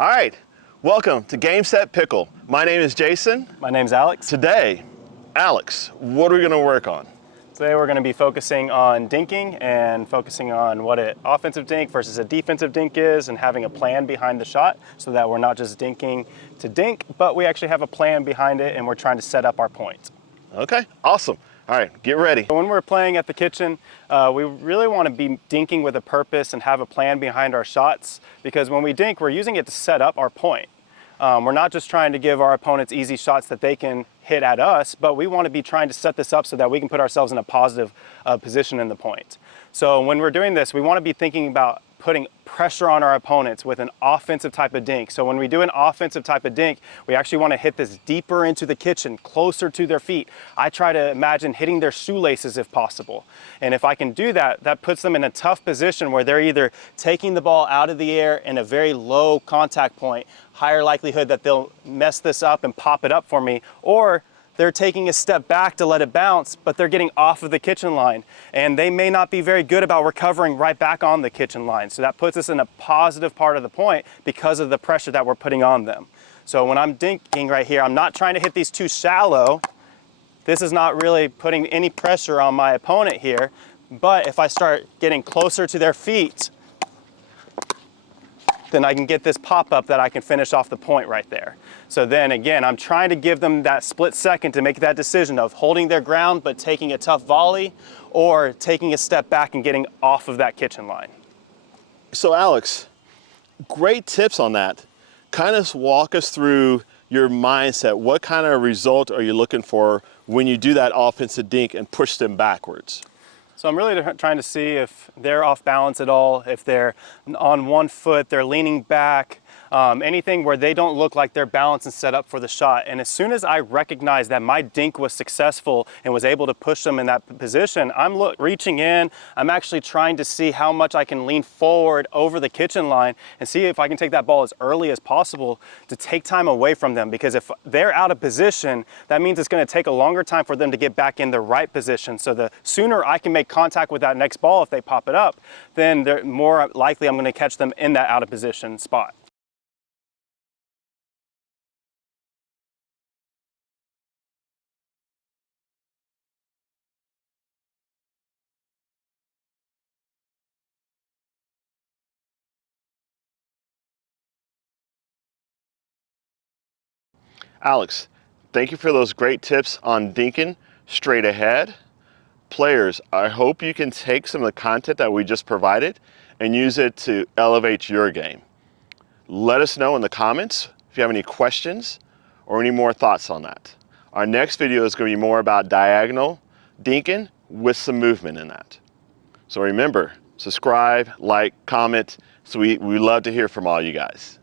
All right, welcome to Game Set Pickle. My name is Jason. My name's Alex. Today, Alex, what are we gonna work on? Today we're going to be focusing on dinking and focusing on what an offensive dink versus a defensive dink is and having a plan behind the shot so that we're not just dinking to dink, but we actually have a plan behind it and we're trying to set up our point. Okay, awesome. All right, get ready. When we're playing at the kitchen, we really want to be dinking with a purpose and have a plan behind our shots, because when we dink, we're using it to set up our point. We're not just trying to give our opponents easy shots that they can hit at us, but we want to be trying to set this up so that we can put ourselves in a positive position in the point. So when we're doing this, we want to be thinking about putting pressure on our opponents with an offensive type of dink. So when we do an offensive type of dink, we actually want to hit this deeper into the kitchen, closer to their feet. I try to imagine hitting their shoelaces if possible. And if I can do that, that puts them in a tough position where they're either taking the ball out of the air in a very low contact point, higher likelihood that they'll mess this up and pop it up for me, or they're taking a step back to let it bounce, but they're getting off of the kitchen line. And they may not be very good about recovering right back on the kitchen line. So that puts us in a positive part of the point because of the pressure that we're putting on them. So when I'm dinking right here, I'm not trying to hit these too shallow. This is not really putting any pressure on my opponent here. But if I start getting closer to their feet, then I can get this pop-up that I can finish off the point right there. So then again, I'm trying to give them that split second to make that decision of holding their ground but taking a tough volley, or taking a step back and getting off of that kitchen line. So Alex, great tips on that. Kind of walk us through your mindset. What kind of result are you looking for when you do that offensive dink and push them backwards? So I'm really trying to see if they're off balance at all, if they're on one foot, they're leaning back, anything where they don't look like they're balanced and set up for the shot. And as soon as I recognize that my dink was successful and was able to push them in that position, I'm reaching in, I'm actually trying to see how much I can lean forward over the kitchen line and see if I can take that ball as early as possible to take time away from them. Because if they're out of position, that means it's going to take a longer time for them to get back in the right position. So the sooner I can make contact with that next ball, if they pop it up, then they're more likely I'm going to catch them in that out of position spot. Alex, thank you for those great tips on dinking straight ahead. Players, I hope you can take some of the content that we just provided and use it to elevate your game. Let us know in the comments if you have any questions or any more thoughts on that. Our next video is going to be more about diagonal dinking with some movement in that. So remember, subscribe, like, comment. So we love to hear from all you guys.